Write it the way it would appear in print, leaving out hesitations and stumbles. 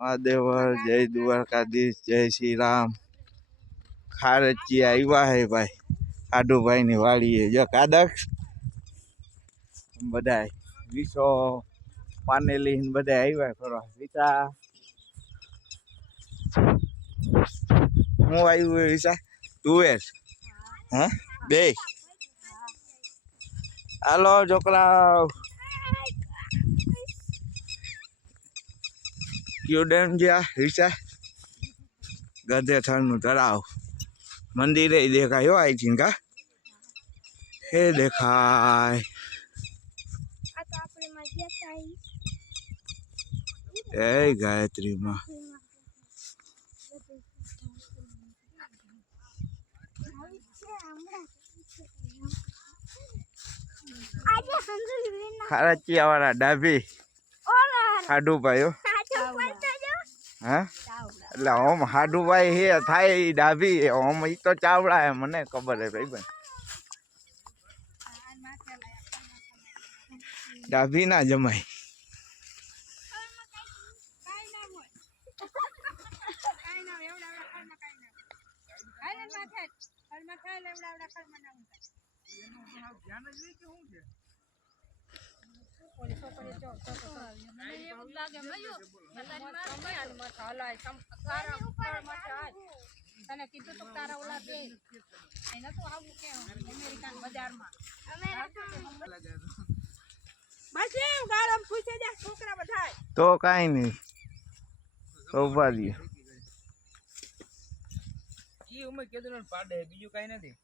મહાદેવર જય દ્વારકાધીશ જય શ્રી રામ ખારચી આવ્યા હે ભાઈ આડુભાઈ ની વાડીએ જો કાદક્ષ બધા વિસો પાનેલી બધા આવ્યા ખરો વિસા હું આવ્યું વિસા તુવેર હે બે હાલો છોકરા क्यों डैम गया रिसा गधे थर तलाव मंदिर देखा हो आई थी का हे देखाय ए गायत्री माँ खारचिया वाला डाबी हाडू पायो हाँ એટલે ઓમ હાડુભાઈ હે થાય ડાભી ઓમ ઈ તો ચાવડા હે મને ખબર હે ભાઈ ડાભી ના જમાય તને કીધું તો તારા ઓલા બે એને તો આવું કે અમેરિકન બજારમાં બાજી ગારમ પૂછે જા છોકરા બધાય તો કાઈ નહીં ઉભા રહી ઈ ઉમે કેદું પાડે બીજું કાઈ નથી